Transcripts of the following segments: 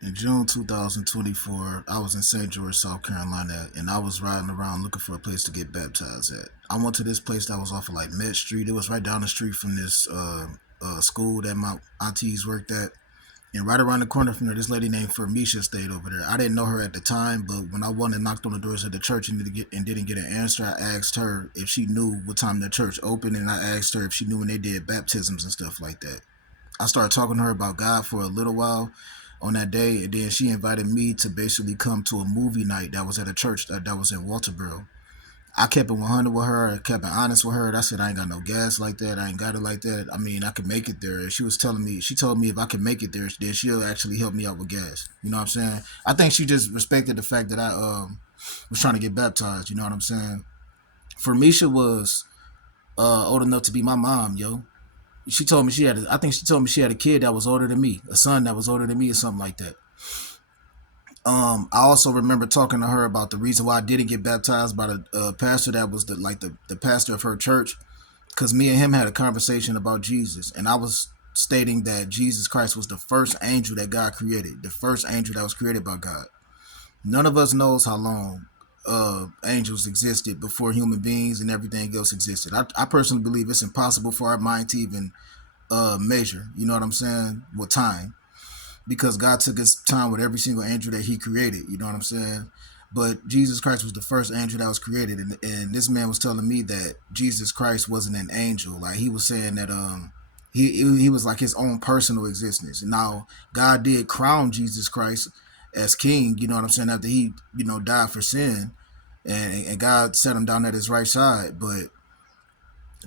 In June 2024, I was in St. George, South Carolina, and I was riding around looking for a place to get baptized at. I went to this place that was off of like Met Street. It was right down the street from this school that my aunties worked at. And right around the corner from there, this lady named Fermisha stayed over there. I didn't know her at the time, but when I went and knocked on the doors of the church and didn't get an answer, I asked her if she knew what time the church opened, and I asked her if she knew when they did baptisms and stuff like that. I started talking to her about God for a little while on that day, and then she invited me to basically come to a movie night that was at a church that was in Walterboro. I kept it 100 with her. I kept it honest with her. I said I ain't got no gas like that. I ain't got it like that. I mean, I could make it there. She was telling me, she told me if I could make it there, then she'll actually help me out with gas. You know what I'm saying? I think she just respected the fact that I was trying to get baptized. You know what I'm saying? For Misha was old enough to be my mom, yo. She told me she had, I think she told me she had a kid that was older than me, a son that was older than me, or something like that. I also remember talking to her about the reason why I didn't get baptized by the pastor that was the pastor of her church, because me and him had a conversation about Jesus, and I was stating that Jesus Christ was the first angel that God created, the first angel that was created by God. None of us knows how long angels existed before human beings and everything else existed. I personally believe it's impossible for our mind to even measure. You know what I'm saying? With time, because God took his time with every single angel that he created. You know what I'm saying? But Jesus Christ was the first angel that was created, and this man was telling me that Jesus Christ wasn't an angel. Like he was saying that he was like his own personal existence. And now God did crown Jesus Christ as king. You know what I'm saying? After he died for sin, and God set him down at his right side, but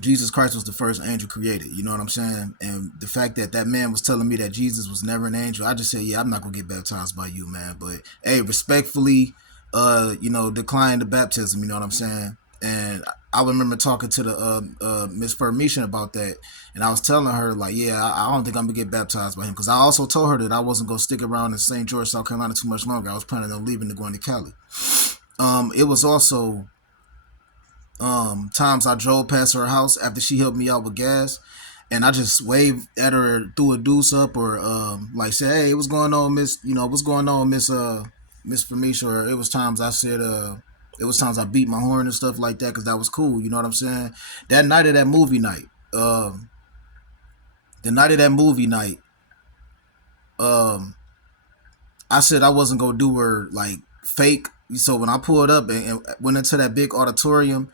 Jesus Christ was the first angel created. You know what I'm saying? And the fact that that man was telling me that Jesus was never an angel, I just said, yeah, I'm not gonna get baptized by you, man. But hey, respectfully, decline the baptism. You know what I'm saying? And I remember talking to the Miss Permission about that, and I was telling her like, yeah, I don't think I'm gonna get baptized by him, because I also told her that I wasn't gonna stick around in St. George, South Carolina too much longer. I was planning on leaving to going to Cali. It was also times I drove past her house after she helped me out with gas, and I just waved at her, threw a deuce up, or like say, hey, what's going on, Miss? What's going on, Miss Famisha? Or it was times I said, it was times I beat my horn and stuff like that, because that was cool. You know what I'm saying? That night of that movie night, the night of that movie night, um, I said I wasn't gonna do her like fake. So when I pulled up and went into that big auditorium,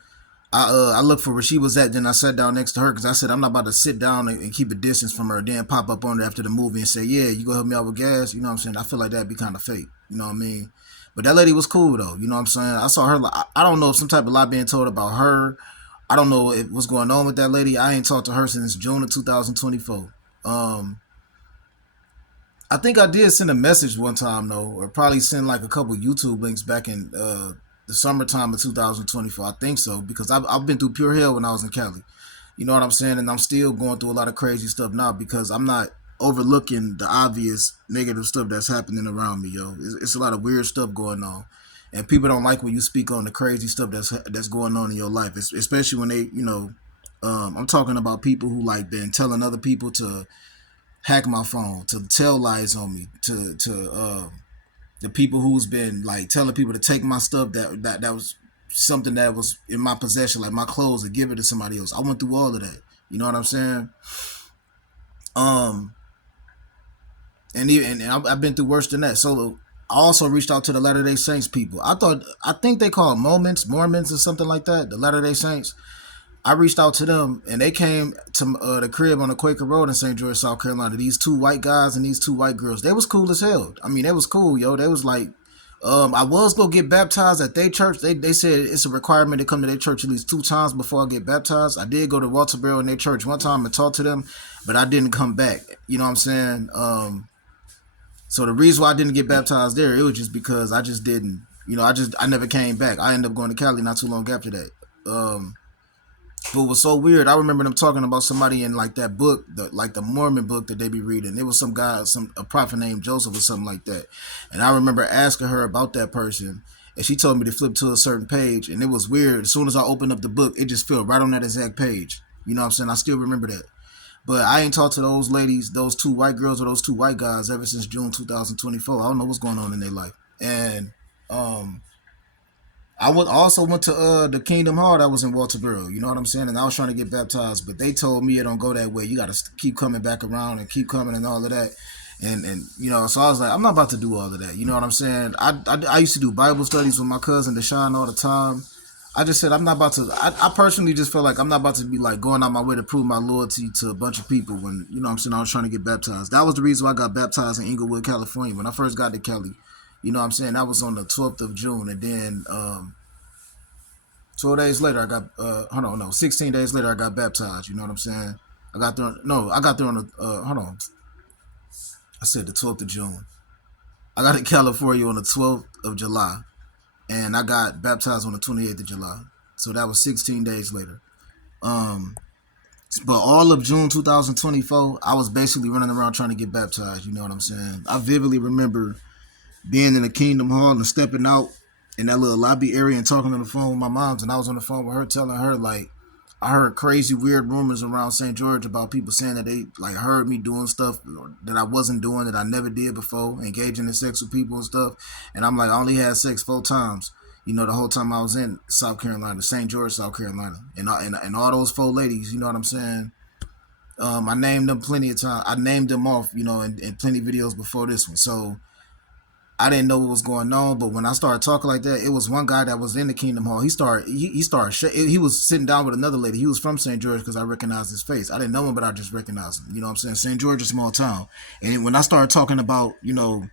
I looked for where she was at. Then I sat down next to her, because I said I'm not about to sit down and keep a distance from her. Then pop up on her after the movie and say, "Yeah, you gonna help me out with gas?" You know what I'm saying? I feel like that'd be kind of fake. You know what I mean? But that lady was cool though. You know what I'm saying? I saw her. I don't know if some type of lie being told about her. I don't know what's going on with that lady. I ain't talked to her since June of 2024. Um, I think I did send a message one time though, or probably send like a couple YouTube links back in the summertime of 2024. I think so, because I've been through pure hell when I was in Cali. You know what I'm saying? And I'm still going through a lot of crazy stuff now, because I'm not overlooking the obvious negative stuff that's happening around me, yo. It's a lot of weird stuff going on, and people don't like when you speak on the crazy stuff that's going on in your life, especially when they, I'm talking about people who like been telling other people to hack my phone, to tell lies on me, to the people who's been like telling people to take my stuff that was something that was in my possession, like my clothes, and give it to somebody else. I went through all of that. You know what I'm saying? Um, and I've been through worse than that. So I also reached out to the Latter Day Saints people. I think they call Mormons or something like that. The Latter Day Saints. I reached out to them, and they came to the crib on the Quaker Road in St. George, South Carolina. These two white guys and these two white girls. They was cool as hell. I mean, they was cool, yo. They was like, I was gonna get baptized at their church. They said it's a requirement to come to their church at least 2 times before I get baptized. I did go to Walterboro in their church one time and talk to them, but I didn't come back. You know what I'm saying? So the reason why I didn't get baptized there, it was just because I just didn't. I never came back. I ended up going to Cali not too long after that. But it was so weird. I remember them talking about somebody in like that book, like the Mormon book that they be reading. It was some guy, a prophet named Joseph or something like that. And I remember asking her about that person, and she told me to flip to a certain page, and it was weird. As soon as I opened up the book, it just fell right on that exact page. You know what I'm saying? I still remember that. But I ain't talked to those ladies, those two white girls or those two white guys ever since June 2024. I don't know what's going on in their life. And um, also went to the Kingdom Hall that was in Walterboro. You know what I'm saying? And I was trying to get baptized, but they told me it don't go that way. You got to keep coming back around and keep coming and all of that. And you know, so I was like, I'm not about to do all of that. You know what I'm saying? I used to do Bible studies with my cousin Deshaun all the time. I just said I'm not about to. I personally just feel like I'm not about to be like going out my way to prove my loyalty to a bunch of people when, you know what I'm saying, I was trying to get baptized. That was the reason why I got baptized in Inglewood, California. When I first got to Cali, you know what I'm saying, that was on the 12th of June, and then 12 days later I got hold on, no, 16 days later I got baptized. You know what I'm saying? I got there on the hold on. I said the 12th of June. I got to California on the 12th of July, and I got baptized on the 28th of July. So that was 16 days later. Um, but all of June 2024, I was basically running around trying to get baptized. You know what I'm saying? I vividly remember being in the Kingdom Hall and stepping out in that little lobby area and talking on the phone with my mom's, and I was on the phone with her telling her like I heard crazy weird rumors around St. George about people saying that they like heard me doing stuff that I wasn't doing, that I never did before, engaging in sex with people and stuff. And I'm like, I only had sex 4 times, you know, the whole time I was in South Carolina, St. George, South Carolina. And all those 4 ladies, you know what I'm saying? I named them plenty of times. I named them off, you know, in plenty of videos before this one. So I didn't know what was going on, but when I started talking like that, it was one guy that was in the Kingdom Hall. He was sitting down with another lady. He was from St. George because I recognized his face. I didn't know him, but I just recognized him. You know what I'm saying? St. George is a small town. And when I started talking about, you know,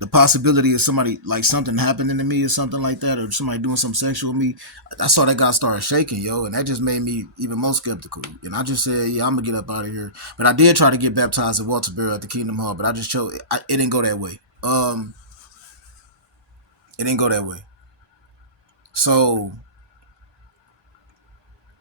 the possibility of somebody, like something happening to me or something like that, or somebody doing something sexual with me, I saw that guy start shaking, yo, and that just made me even more skeptical. And I just said, yeah, I'm gonna get up out of here. But I did try to get baptized at Walterboro at the Kingdom Hall, but I just chose. It didn't go that way. It didn't go that way. So,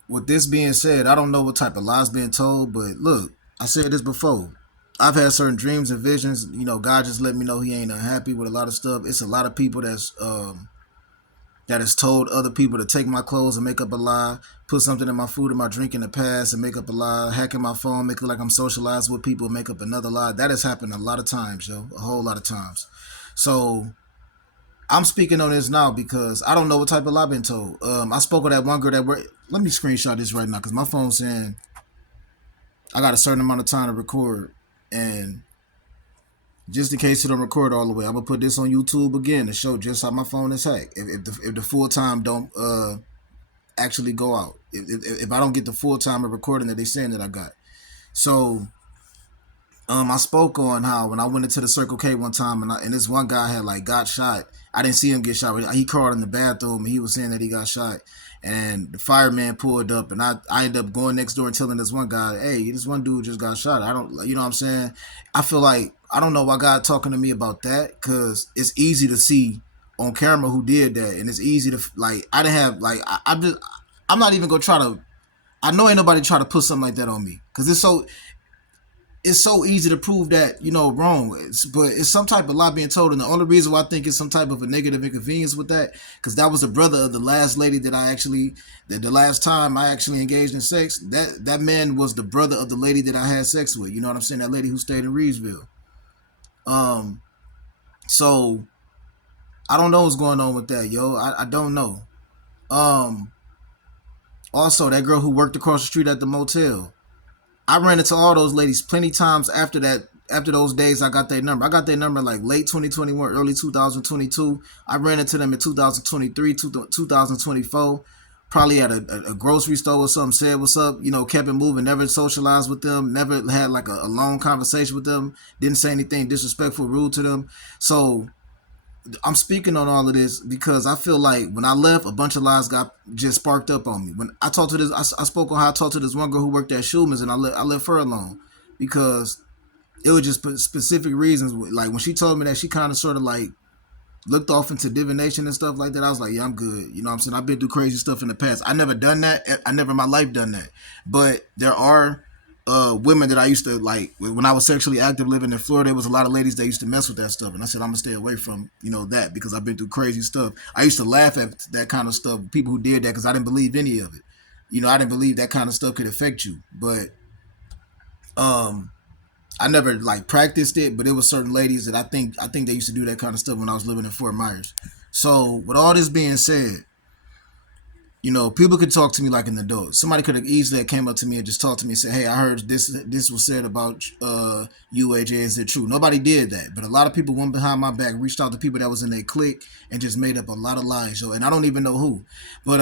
with this being said, I don't know what type of lies being told, but look, I said this before. I've had certain dreams and visions. You know, God just let me know He ain't unhappy with a lot of stuff. It's a lot of people that has told other people to take my clothes and make up a lie, put something in my food or my drink in the past and make up a lie, hacking my phone, make it like I'm socialized with people, make up another lie. That has happened a lot of times, yo, a whole lot of times. So I'm speaking on this now because I don't know what type of lie I've been told. I spoke with that one girl that let me screenshot this right now because my phone's saying I got a certain amount of time to record, and just in case it don't record all the way, I'm gonna put this on YouTube again to show just how my phone is hacked. If the full time don't actually go out, if I don't get the full time of recording that they saying that I got, so I spoke on how when I went into the Circle K one time and this one guy had like got shot. I didn't see him get shot. He crawled in the bathroom and he was saying that he got shot. And the fireman pulled up and I ended up going next door and telling this one guy, hey, this one dude just got shot. I don't, you know what I'm saying? I feel like, I don't know why God talking to me about that because it's easy to see on camera who did that. And it's easy to, like, I didn't have, like, I'm not even going to try to, I know ain't nobody try to put something like that on me because it's so easy to prove that, you know, wrong. But it's some type of lie being told. And the only reason why I think it's some type of a negative inconvenience with that, because that was the brother of the last lady that the last time I actually engaged in sex, that man was the brother of the lady that I had sex with. You know what I'm saying? That lady who stayed in Reedsville. So I don't know what's going on with that, yo. I don't know. Also, that girl who worked across the street at the motel, I ran into all those ladies plenty times after that. After those days, I got their number. I got their number like late 2021, early 2022. I ran into them in 2023, 2024, probably at a grocery store or something, said what's up, you know, kept it moving, never socialized with them, never had like a long conversation with them, didn't say anything disrespectful, rude to them. So I'm speaking on all of this because I feel like when I left, a bunch of lies got just sparked up on me. When I talked to this, I spoke on how I talked to this one girl who worked at Schulman's, and I left her alone because it was just specific reasons. Like when she told me that she kind of sort of like looked off into divination and stuff like that, I was like, yeah, I'm good. You know what I'm saying? I've been through crazy stuff in the past. I never done that. I never in my life done that. But there are women that I used to like when I was sexually active living in Florida. There was a lot of ladies that used to mess with that stuff, and I said I'm gonna stay away from, you know, that because I've been through crazy stuff. I used to laugh at that kind of stuff, people who did that, because I didn't believe any of it. You know, I didn't believe that kind of stuff could affect you. But Um, I never like practiced it, but it was certain ladies that I think they used to do that kind of stuff when I was living in Fort Myers. So with all this being said, people could talk to me like an adult. Somebody could have easily came up to me and just talked to me and said, "Hey, I heard this was said about you, AJ. Is it true?" Nobody did that, but a lot of people went behind my back, reached out to people that was in their clique, and just made up a lot of lies, yo. And I don't even know who. But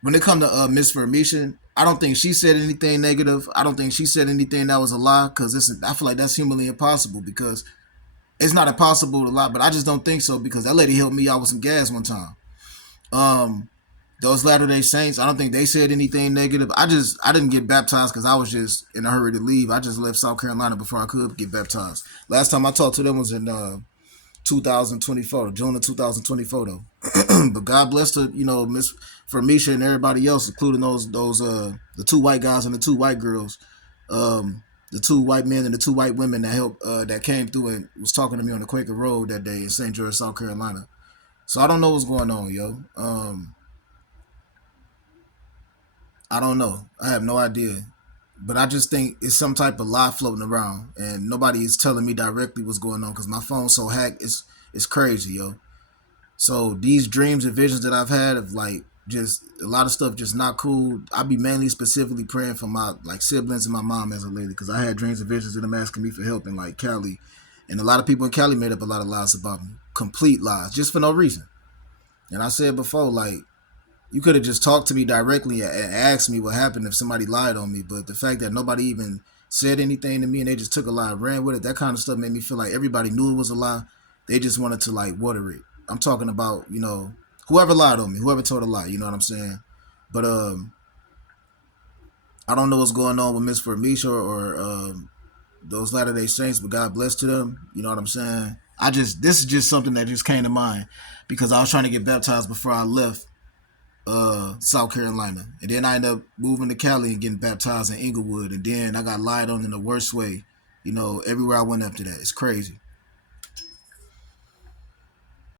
when it come to Miss Vermetion, I don't think she said anything negative. I don't think she said anything that was a lie, because I feel like that's humanly impossible, because it's not impossible to lie, but I just don't think so, because that lady helped me out with some gas one time. Um, those Latter Day Saints, I don't think they said anything negative. I didn't get baptized because I was just in a hurry to leave. I just left South Carolina before I could get baptized. Last time I talked to them was in 2024, June of 2024 though. But God bless the Miss Fermisha and everybody else, including those the two white guys and the two white girls, the two white men and the two white women that helped that came through and was talking to me on the Quaker Road that day in St. George, South Carolina. So I don't know what's going on, yo. I don't know. I have no idea. But I just think it's some type of lie floating around, and nobody is telling me directly what's going on because my phone's so hacked. It's crazy, yo. So these dreams and visions that I've had of like just a lot of stuff just not cool. I be mainly specifically praying for my like siblings and my mom as a lady, because I had dreams and visions of them asking me for help in like Cali, and a lot of people in Cali made up a lot of lies about me, complete lies, just for no reason. And I said before, like, you could have just talked to me directly and asked me what happened if somebody lied on me. But the fact that nobody even said anything to me and they just took a lie and ran with it, that kind of stuff made me feel like everybody knew it was a lie. They just wanted to like water it. I'm talking about, whoever lied on me, whoever told a lie, you know what I'm saying? But I don't know what's going on with Miss Formisha or those Latter Day Saints, but God bless to them. You know what I'm saying? This is just something that just came to mind because I was trying to get baptized before I left South Carolina, and then I ended up moving to Cali and getting baptized in Inglewood, and then I got lied on in the worst way. Everywhere I went after that, it's crazy.